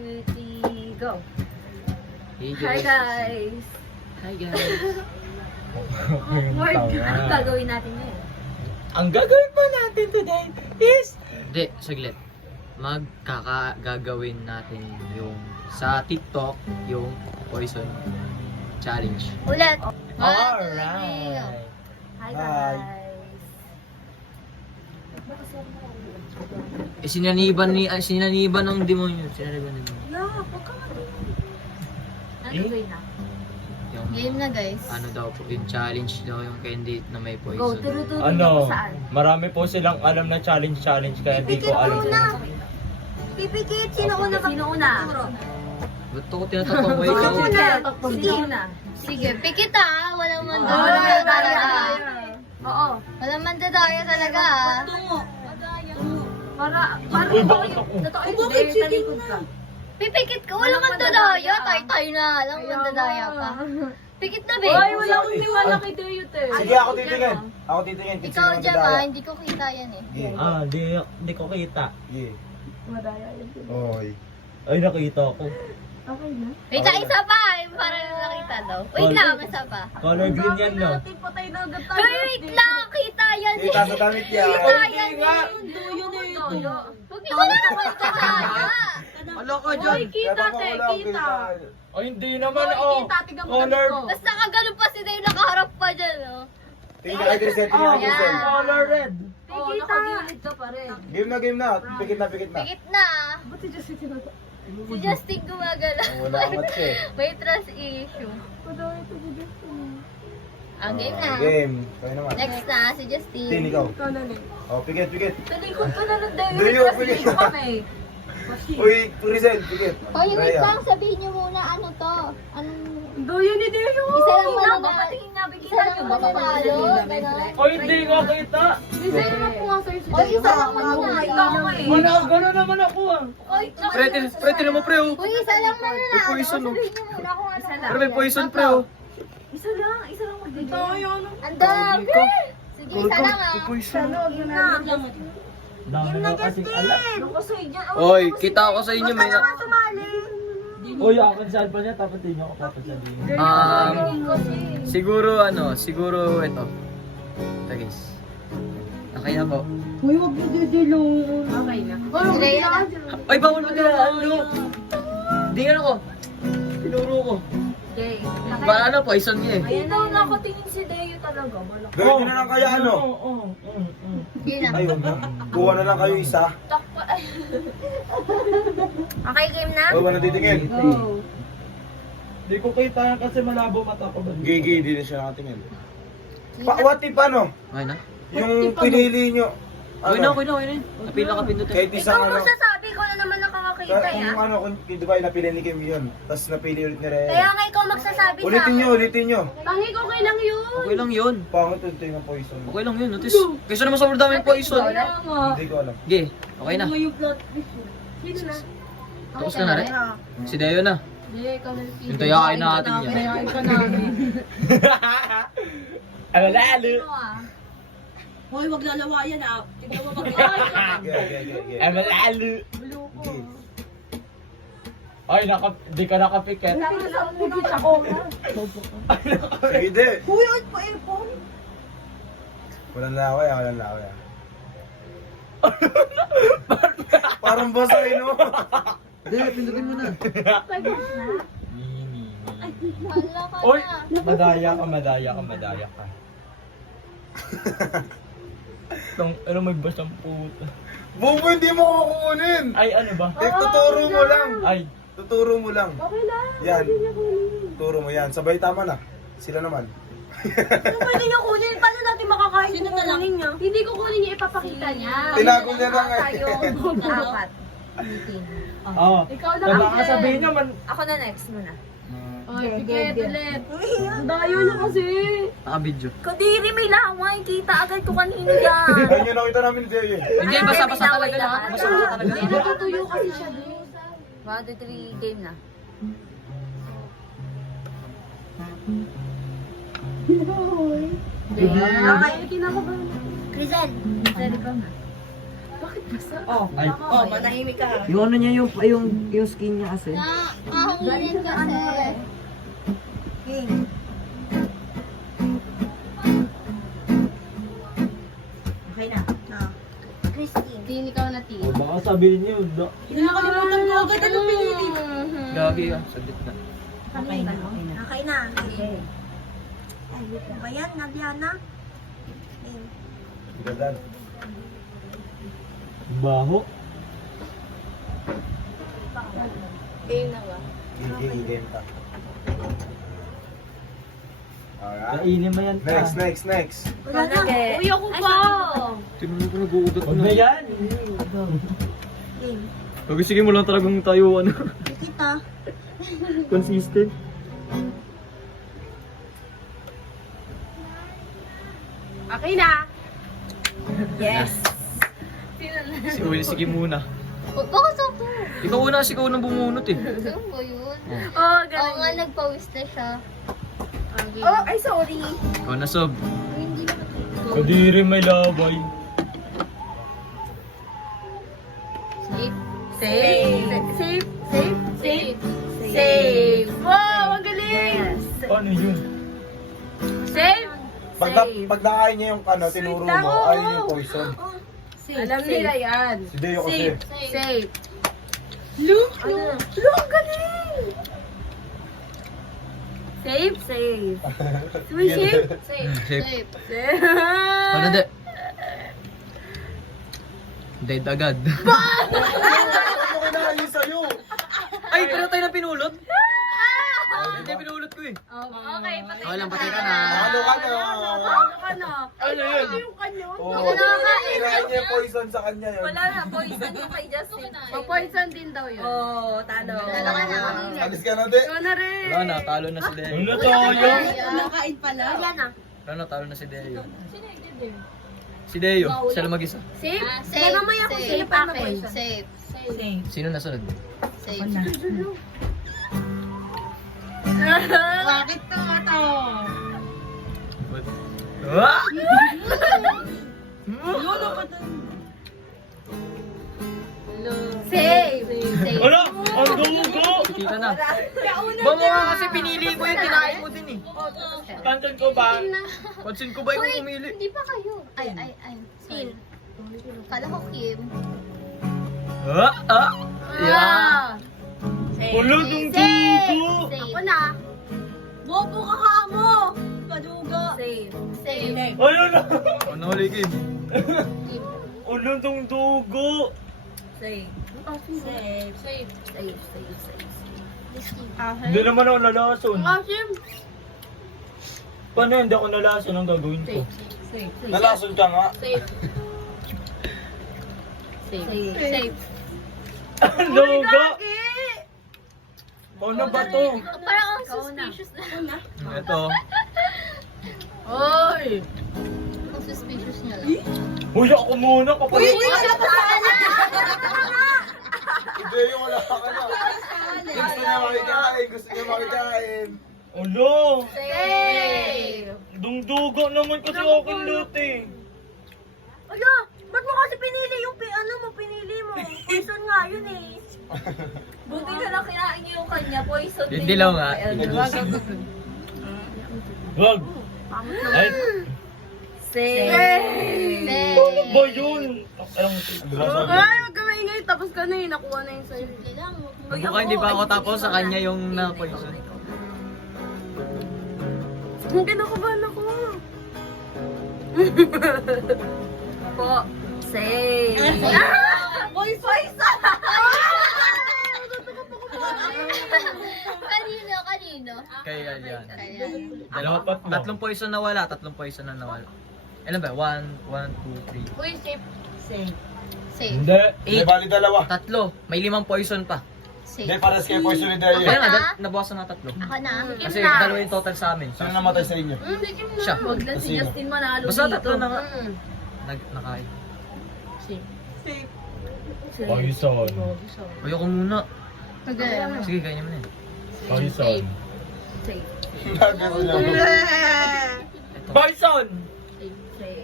2, 3, go! Hey Hi guys! Hi guys. Mark, anong gagawin natin ngayon? Ang gagawin pa natin today is... Hindi, saglit. Gagawin natin yung sa TikTok, yung Poison Challenge. Ulit. Alright. Hi Hi. guys! Sinaniban ng demonyo. Sinaniban ng demonyo. Yeah, huwag ka matulog. Ano Eh? gawin na? Yung, Game na guys. ano daw po, yung challenge daw yung candy na may Go, poison. turuturin Ano, ako saan? marami po silang alam na challenge kaya di ko alam. Pipikit, Sino una? Sino una? Ba't ako tinatakpan mo Sino ikaw? una? Sige. Sino una? Sige, pikit ah. Walang Wala, mandadaya. Oo. Walang mandadaya talaga ah. Para Uy, bakit ako? Totoo hindi, talikod ka. Pipikit ka, walang mandadaya. Tay-tay na lang, mandadaya pa. Pikit na, babe. Ay, wala akong niwala kay Dayot eh. Sige, ako titingin. Ako titingin. Kung Ikaw sino dyan magdadaya. ah, hindi ko kita yan eh. Yeah. Di ko kita. Yeah. Madaya yun. Oy. Ay, nakita ko. Okay na. Wait lang, isa pa. Parang nakita daw. Wait lang, isa pa. Color green yan, no? Patay na agad tayo. Ay, wait lang. Kita yan eh. Kita sa damit yan. Kita yan nga. eh. Huwag niyo ko na naman kasama. Wala ka dyan. Uy, kita te, kita. Ay, hindi naman, Oy, oh. kita, tignan mo Color. damit ko. Tapos nakagano pa si Dave, nakaharap pa dyan, oh. Tingnan kay Grisel, tingnan kay Grisel. Yeah. Color red. Oh, nakagilid ka pa rin. Game na. Pikit na. Pikit na ah. Ba't si Justin tinatawag? Si Justin gumagalaw. Wala akong matse. May trust issue. Padaya ito si Justin. Ang game na. Game. Kaya naman. Next na, si Justin. Tin, ikaw. Ikaw na rin. Oh, pikit. Talikod ka na ng Dayot. Dayo, Kasi pilit. dito kami. Uy, Grisel, pikit. Hoy, wait Raya. lang, sabihin niyo muna ano to. Anong... Doyo ni Dayo. Isa lang Tingnan mananalo. mo, patingin nga, bigyan Isa lang natin. mananalo. Ganon. Ay, hindi ko kita. Bisa yung mga pumasar si Oy, Dayo. isa lang mananalo. Ikaw nga eh. Gano'n naman ako, ah. Oy, Pre, tinan mo pre oh. Uy, isa lang mananalo. May poison, oh. Sabihin niyo muna kung ano. Isa lang. Pero may poison pre oh. Isa lang magdito. Tayo, ano? Ang dami. Sige, isa lang ah. Poison. Yun na. Dami ko kasing alam. Ano kasi dyan? Oy, kita ako sa inyo may Uy, ako sa alba niya, tapos di niyo ako papasabihin. siguro ito. Ito guys. Okay na po. Okay na. Sige, yan na. Ay, bawal mo na ano. Di ano ko. Tinuro ko. Okay. Para ano, poison niya eh. Ayun daw nakatingin si Dayo talaga. Malaki. Gawin nyo na lang kaya ano. Yun na. Ay, huwag na. Kuha na lang kayo isa. Takpa. Okay, game na? Huwag na titingin. Di ko kita yan kasi malabo mata ko ba? Gigi, di na siya nakatingin. What if ano? Okay na? Yung pinili nyo. Okay na. Napila ka pindutin. Kahit isang ano. Sabi ko na naman nakakakita Kung ano, kung di ba napili ni Kim yun. Tapos napili ulit ni Rhea. Kaya nga ikaw magsasabi sa Ulitin akin. nyo. Tangi ko okay lang yun. Okay lang yun. Pangit ito yung poison. Okay lang yun. Notice. Kaysa naman sobrang daming poison. Kaya nga. Hindi ko alam. Okay. Okay na. Yung plot twist mo. Sino na? Tapos ka na rin. Si Deo na. Hindi, ikaw na. Yung tayakin natin yan. Tayakin ka namin. Ay, malalo. Ano ah? Hoy, wag lalawa yan ah. Tignan mo Okay. Ay, malalo. Okay. Ay, di ka nakapiket. Nagkikita ako. Sige, di. Kuya, at pa-airphone. Walang laway ah. Parang basa eh, no? Hindi, pindutin mo na. Hala ka Oy, na. madaya ka. Ano may basang puta. Bobo, hindi mo kukunin. Ay, ano ba? Tuturo mo lang. Ay, Tuturo mo lang. Okay lang. Yan. Turo mo yan. Sabay tama na. Sila naman. Ano pwede niya kunin? Paano natin makakain Sino kung na lang? kunin niya? Hindi ko kunin niya, ipapakita niya. Tinago niya lang eh. Tayo, apat. oo. Ikaw na Baka kasi. sabihin niya man. Ako na next muna. Ay, pikit ulit. Ang dayo niya kasi. Naka-video. Kadiri, may laway. Kita agad ko kanino yan. Ayun yung nakita namin ni Jay eh. Hindi, basa-basa talaga lahat. Basa-basa talaga Hindi, lahat. natutuyo kasi siya doon. 1, 2, 3, game na. Okay, kinakabahan. Crizel. Sorry ka na. Ay, Oh, manahimik ka. Yung ano niya, yung skin niya kasi. Nakahulin kasi. Okay na. Christine. Tin, ikaw na tin. oh, baka sabihin niyo, Hindi nakalimutan ko agad ano pinili. Lagi ah, sa gitna. Okay na. Okay na. Okay. Ay, ba yan, Nabiana? Gadan. baho. Game na ba? Hindi identa. Alright. Kainin mo yan pa. Next. Wala na. Uy, ako pa! Tingnan mo ko nag-uugat Huwag na yan. Game. Pag sige mo lang talagang tayo ano, Kita. consistent. Okay na! Yes. Si Will, sige muna. Bakit ako? Ikaw una, kasi ikaw unang bumunot eh. Saan ba yun? Oh, Oo nga, nagpawis na siya. Oh, ay sorry. Ikaw na, Sob. Hindi na. Kadiri may labay. Safe. Safe. Wow, ang galing! Paano yun? Safe? Pag nakain niya yung ano, tinuro lang, mo, oo. ayun yung poison. Alam nila yan. Si Deo kasi. Safe. Look, ang galing! Safe? Safe. Safe? Safe. Safe. Safe. Ano de? Dead agad. Ano kinain sa'yo? Ay, pero tayo na pinulot? Hindi, pinulot ko eh. Okay, patay Okay lang, patay ka na. Ano ka na? Ano? Ano yun? Oo. Kinain niya yung poison sa kanya yun. Wala na, poison yung kay Justin. Poison din daw yun. Oh, talo. Talo ka na. Alis ka na, De. Ikaw na rin. Wala na, talo na si Deo. Wala tayo. Nakain pala. Wala na. Wala na, talo na si Deo. Si Deo, siya lang mag-isa. Safe? Safe. mamaya ko Safe. safe ano Okay. poison. Safe. Same. Sino nasunod? Safe. Bakit to ito? Ah! Safe. Safe. Wala! Ang dugo! Hindi ka na. Ba mo nga kasi pinili ko yung kinain mo din eh. Pantan ko ba? Pansin ko ba yung Wait, pumili? hindi pa kayo. Ay. Sorry. Kala ko Kim. Ah! Yeah! Wala ng dugo! Safe. Ako na. Bobo ka ka mo! Padugo. Safe. Safe. Ayun na! Ano uligin? Wala ng dugo! Safe. Safe. Safe. Hindi naman ako lalason. Asim. Paano hindi ako nalason ang gagawin ko? Safe. Nalason ka nga. Safe. Safe. Safe. Ang dugo! Ano ba to? Parang ang suspicious na. Ito. Oy! Ang suspicious niya lang. Uy, ako muna kapag... Si Deo, wala ka na. Gusto niya makikain. Ulo! Safe. Dungdugo naman kasi akin lote. Ala, ba't mo kasi pinili yung pinili mo? Poison nga yun eh. Buti na lang kinain niyo yung kanya. Poison Yung dilaw nga. Wag! Ay, Safe. ano ba yun? Ang Ay, huwag ka maingay. Tapos ka na eh. Nakuha na yung sa'yo. Mukhang hindi pa ako tapos sa kanya yung na-poison. Ang kinakabahan ako. Po. Safe. Boy, poison! Kanino? Kaya yan. Kaya. Tatlong poison na wala, tatlong poison na nawala. Ilan ba? 1, 2, 3. Uy, safe. Safe. Safe. Hindi. Hindi, bali dalawa. Tatlo. May 5 poison pa. Safe. Hindi, pares kayo poison ni Deo. Kaya nga, nabawasan na tatlo. Ako na. Kasi dalawa yung total sa amin. Sino namatay sa inyo? Hindi ka na. Siya. Huwag lang si Sino? Justin manalo Basta dito. tatlo na nga. Nakain. Poison. Ayoko muna. Maganda. Sige, kaya niya muna eh. Poison. Gagawin lang. Poison!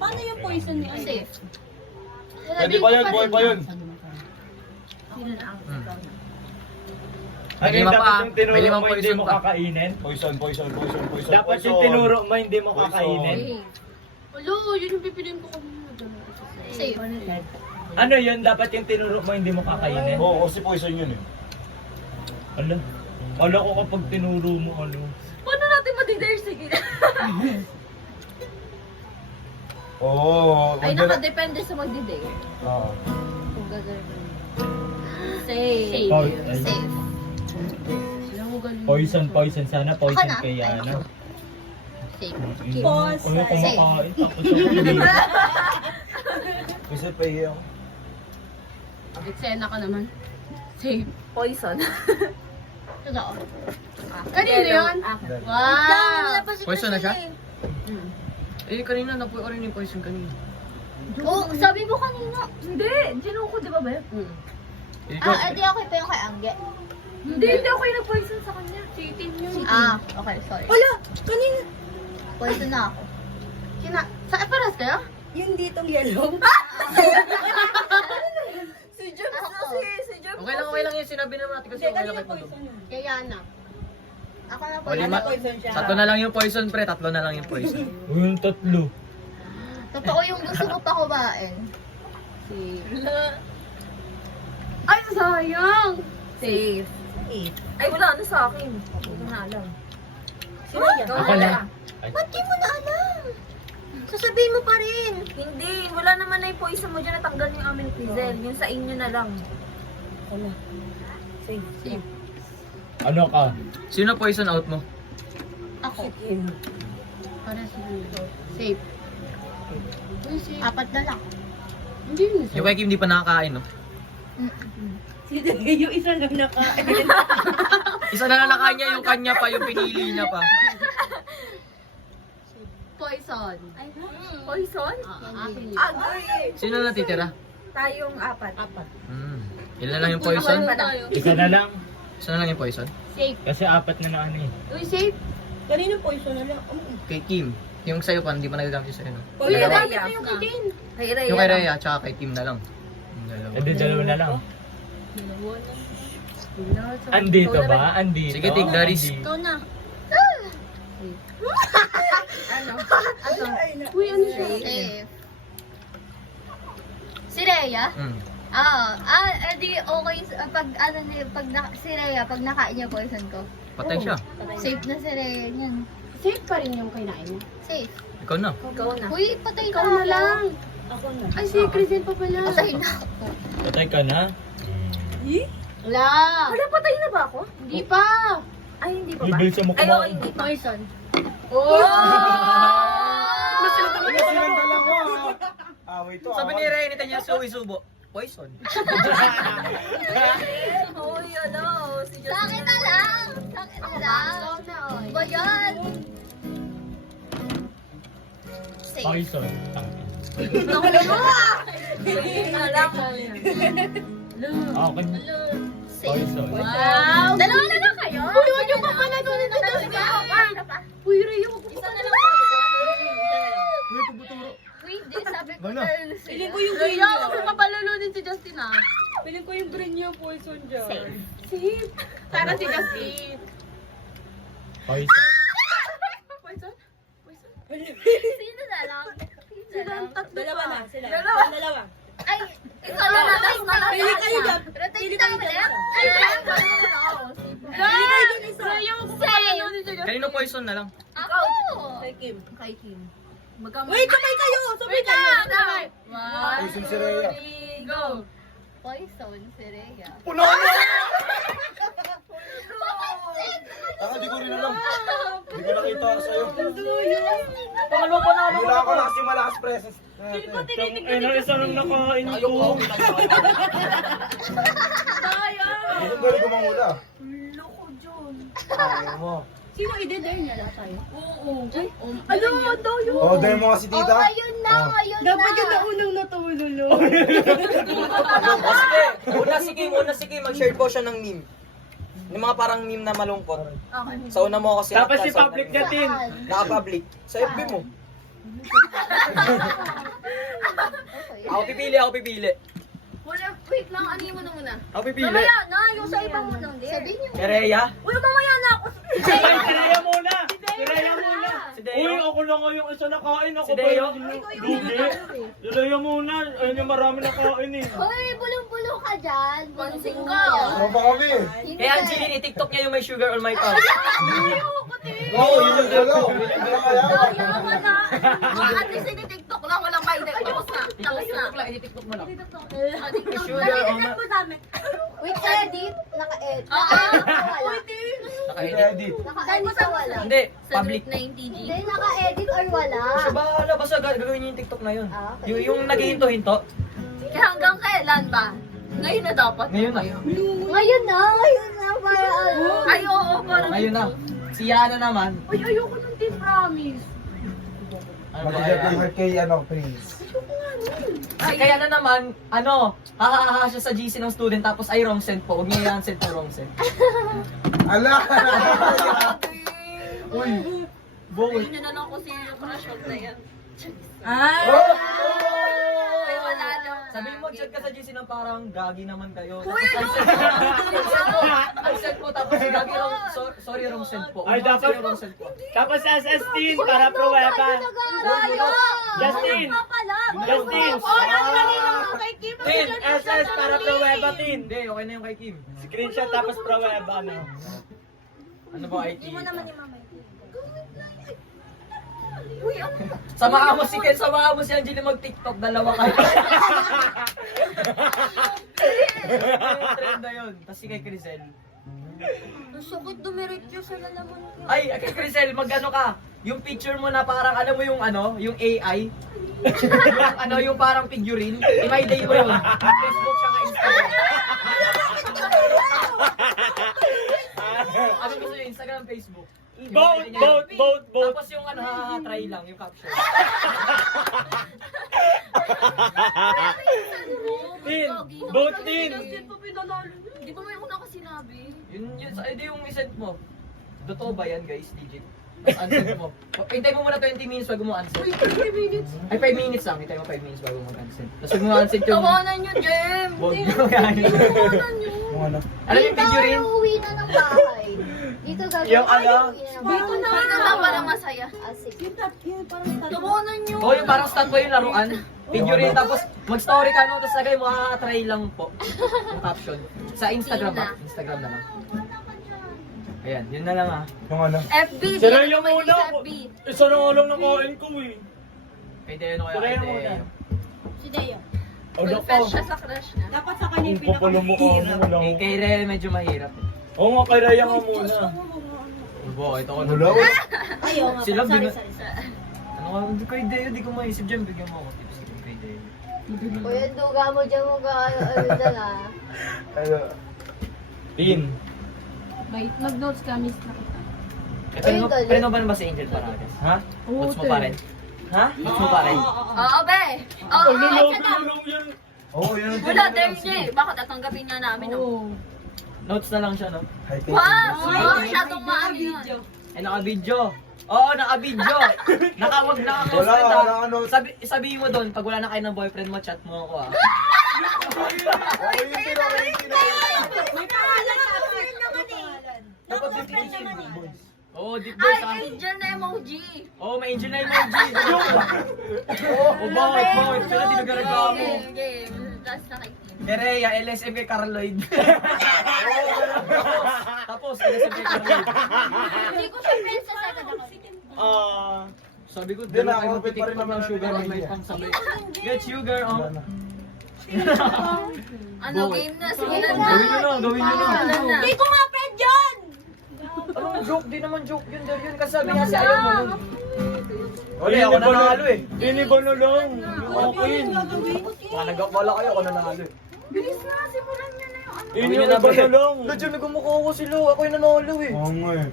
Paano yung poison ni Safe. Pwede pa yun, buhay pa yun. Ano May yung lima dapat pa. yung tinuro May limang mo hindi poison mo pa. kakainin? Poison. Dapat yung tinuro mo hindi mo kakainin. Ulo, yun yung pipiliin ko kanina. Safe. Ano yun? Dapat yung tinuro mo hindi mo kakainin? Oo, kasi poison yun eh. Ano? Kala ko kapag tinuro mo ano. Paano natin madidare? Sige. Oo. Ay, wag na- nakadepende sa magdi-dare. Oo. Kung gagawin. Safe. Safe. Alam mo galing. Poison. Sana poison Ako na. kaya ano. Safe. Pause. Ano kumakain? Tapos ako Kasi pahiya ako. Eksena ka naman. Safe. Poison. Totoo. Kanino yun? Wow! Poison na siya? Eh, kanina napuwi ko rin yung poison kanina. Oh, sabi mo kanina. Hindi, ginuko, di ba ba? Ikaw, Edi okay pa yung kay Angge. Hindi ako yung nag-poison sa kanya. Cheating yun. Okay, sorry. Wala, kanina. Poison na ako. Sa paras kayo? Yung ditong yellow. Si Jim, Ako. si Jim. okay lang yung sinabi naman natin kasi okay lang kay Pado. Kay Yana. Ako na O lima, tatlo na lang yung poison pre, tatlo na lang yung poison. O yung tatlo. Totoo yung gusto ko pa kumain. Ay, sayang! Safe. Ay, wala, ano sa akin? Hindi ko na alam. Sino yan? Ako na. Ba't di mo na alam? Sasabihin mo pa rin. Hindi, wala naman na yung poison mo dyan. Natanggal yung aming pizel. Yung sa inyo na lang. Wala. Safe. Ano ka? Sino poison out mo? Ako. Para si safe. Uy, safe. Apat na lang. Hindi yun Yung kay Kim hindi pa nakakain, no? Yung isa lang nakain. Isa na lang nakain niya, yung kanya pa, yung pinili niya pa. Poison. Poison? Akin yun. Agay! Sino natitira? Tayong apat. Ilan na lang yung poison? Isa na lang. Isa na lang yung poison? Safe. Kasi apat na na ano eh. Uy, safe. Kanino poison na lang? Kay Kim. Yung sa'yo pa, hindi pa nagagamit yung sa'yo, no? Uy, Dalawa. nagamit na yung kitin. Kay Rhea. Yung kay Rhea, tsaka kay Kim na lang. Yung dalawa. Hindi, dalawa na lang. Dalawa lang. Andito ba? Andito? Sige, Tig, Daris. Ikaw na. Ano? Uy, ano siya? Safe. Si Rhea? Edi okay, si Rhea, pag nakain niya poison ko. Patay siya. Safe na si Rhea niyan. Safe pa rin yung kinain niya. Safe. Ikaw na. Ikaw na. Uy, patay Ikaw na na lang. Ako na. Ay, si Christine pa pala. Patay na ako. Patay ka na? Wala. Wala, patay na ba ako? Hindi pa. Ay, hindi pa ba? Bibil sa mukha Ay, mo. oo, hindi pa. Poison. Oh! Away to. Sabi ni Rhea, niya sa subo. Poison. Uy, ano? Si Sa akin na lang. Sa akin na lang. Ba yan? Safe. Poison. Okay. Poison. Wow. Dalawa na lang kayo. Uy, huwag yung papalagunin na daw siya. Uy, Rhea, huwag Isa na lang. Wait, di sabi ko na. Piling ko yung green niya. Huwag yung papalalunin si Justin, ah. Piling ko yung green niya poison dyan. Safe. Para si Justin. Poison. Poison? Sino na lang? Sino na lang? Dalawa na sila. Dalawa. Ay, isa na lang. Pili kayo dyan. Rotate tayo ulit. Rhea, huwag mo papalalunin si Justin. Kanino poison na lang? Ako. Kay Kim. Kay Kim. Wait, sabay kayo! Sabay kayo! One, Poison si Rhea. three, go. Poison si Rhea. Puno na! Di ko rin alam. Hindi ko nakita sa'yo. Pangalawa pa na Wala ako na kasi malakas presence. Ano isa lang nakain ko. Hindi ko rin gumamula. Loko, John. Ayaw mo. Sino ide-dare niya lahat tayo? Ano? Ano yun? Oh, dahil mo kasi Oh, tita. ngayon na, ngayon na. unang natulolo. Sige, una si Kim, mag-share po siya ng meme. Yung mga parang meme na malungkot. Sa una mo kasi Tapos si public natin. Naka-public. Sa FB mo. Okay. Ako pipili. Wala, wait lang, ano mo na muna? Ako pipili. Mamaya na, yung sa ibang mo nang din. Sabihin niyo. Si Rhea. Uy, mamaya na ako. Tiraya muna! Tiraya muna! Si Uy, Deo. ako lang nga yung isa nakain. Ako Si ba Deo. yung lugi? Tiraya muna. Ayun yung marami nakain eh. Hoy, bulong-bulong ka dyan. Pansing Bulong-bulong ka. Ano ba kami? Hindi Kaya ka- Angeline, i-tiktok niya yung may sugar on my tongue. Oo, yun yung dalo. Yaman na. At least ini-tiktok lang, walang kain. Tapos na. I-tiktok mo lang. TikTok. Sugar on my... Wait, edit. Naka-edit. Wala. Naka-edit. Naka-edit sa wala. Hindi, Sa public. group na yung TG. Hindi, naka-edit or wala. Siya bahala, basta gagawin niyo yung TikTok na yun. Ah, okay. Yung naghihinto-hinto. Kaya hanggang kailan ba? Ngayon na dapat. Ngayon na. Ngayon na. Para ano. Ay, oo, parang. Ngayon na. Si Yana naman. Uy, ayoko ng team promise. Ano ba, Mag-deliver kay Prince. Kaya na naman, hahaha siya sa GC ng student tapos ay wrong send po. Huwag niya yan send to wrong send. Ala! Uy, boy. Yun na lang kung sino yung crush ko na yan. Ay! Ay, wala daw. Sabihin mo, chat ka sa GC ng parang gagi naman kayo. Kuya, Ang send po, tapos gagi wrong, sorry wrong send po. Ay, dapat Sorry, wrong send po. Tapos SS10 para pruweba. Justin! Justin! Tin! SS para pruweba, Tin! Hindi, okay na yung kay Kim. Screenshot tapos pruweba, no? Ano ba, IT? Uy, ano? Samahan mo si Ken, samahan mo si Angeline mag-TikTok, dalawa kayo. Trend na yun. Tapos si kay Crisel. Ang sakit dumiretso sa lalaman ko. Ay, kay Crisel, mag-ano ka? Yung picture mo na parang, alam mo yung yung AI? yung parang figurine. I-my day mo yun. Facebook siya ka Instagram. Ano gusto nyo? Instagram, Facebook? Vote! Tapos yung try lang, yung caption. Tin! Vote, Tin! Di ba may una ka sinabi? Yun, edi yung isend mo. Totoo ba yan, guys? Legit. Tapos unsend mo. Hintay mo muna 20 minutes bago mo unsend. Uy, 3 minutes. Ay, 5 minutes lang. Hintay mo 5 minutes bago mo unsend. Tapos huwag mo unsend yung... Tawanan nyo, Jem! Huwag mo yan. Tawanan nyo! Yung ano? Alam yung figurine? Uwi na ng bahay. Dito gagawin. Yung ano? Uwi na ng bahay. Dito na para masaya. Ah, sige. Tawanan nyo! Oo, yung parang stand ko yung laruan. Figurine, tapos mag-story ka, no? Tapos lagay mo, try lang po. Yung caption. Sa Instagram ba? Instagram na lang. Ayan, yun na lang Yung ano? FB! Sila di yung ako may muna. sa FB. Isa na nga lang nakain ko eh. Kay Deno kaya Sila kay yung muna. Deo. Si Deo. Confess siya sa crush niya. Dapat sa kanya yung Ang papalo mo ka mo lang. Kay Re, medyo mahirap. Oo nga, kay Raya nga muna. Bo, ito ko Wala. Ayaw nga. Sila, Sorry, bina- sorry. Ano ka, hindi kay Deo, hindi ko maisip dyan. Bigyan mo ako tips kay Deo. Kuya, duga mo dyan mo ka. Ano na. Ano? Tin! Wait, mag-notes ka, miss na kita. Ayun, tol. Pero ba naman si Angel Paragas? Ha? Notes mo pa rin? Ha? Notes mo pa rin? Oo, be! Oo, Ang ay, lulog siya lang yan. Oo, yun ang wala, there niya eh. Bakit tatanggapin nga namin, no? Oo. Notes na lang siya, no? Hi, kay Wow! Prince. Oo, masyadong maano yun. Ay, naka-video. Oo, naka-video. Wag na ako. Wala, wala ka notes. Sabihin mo doon, pag wala na kayo ng boyfriend mo, chat mo ako, ah. Oo, yun din ako, yun din ako. May pangalan ka. May pangalan. Dapat deep boys. Oo, deep boys, ah. Ay, angel na emoji. Oo, may angel na emoji. Oo, bakit? Sila dinagaraga mo. Game, game. Last na kay Kim. Kay Rhea, LSM kay Carloyd. Tapos, LSM kay Carloyd. Hindi ko siya friends sa second ako. Sabi ko, Di dalawa na, kayo ako magpitik pa rin pa ng naman sugar, namin may yan. pang sabay. Get sugar, oh. Wala na. Ano, Boy. game na. Sige na. Gawin nyo na, gawin nyo na. Wala na. Hindi ko nga friend yun! Anong joke? Di naman joke yun, there yun. Kasi sabi nga si ayaw mo nun. Hindi, ako nanalo eh. Hindi ba na lang? Okay. Nagkakala kayo, ako nanalo eh. Bilis na, simulan niya na yung ano. Yun yung iba na lang. Medyo nagmumukha ko sila, ako yung nanalo eh. Oo nga eh.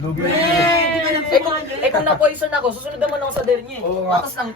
Lugi. Eh kung na-poison ako, susunod naman ako sa dare niya eh. Oo nga. Patas lang.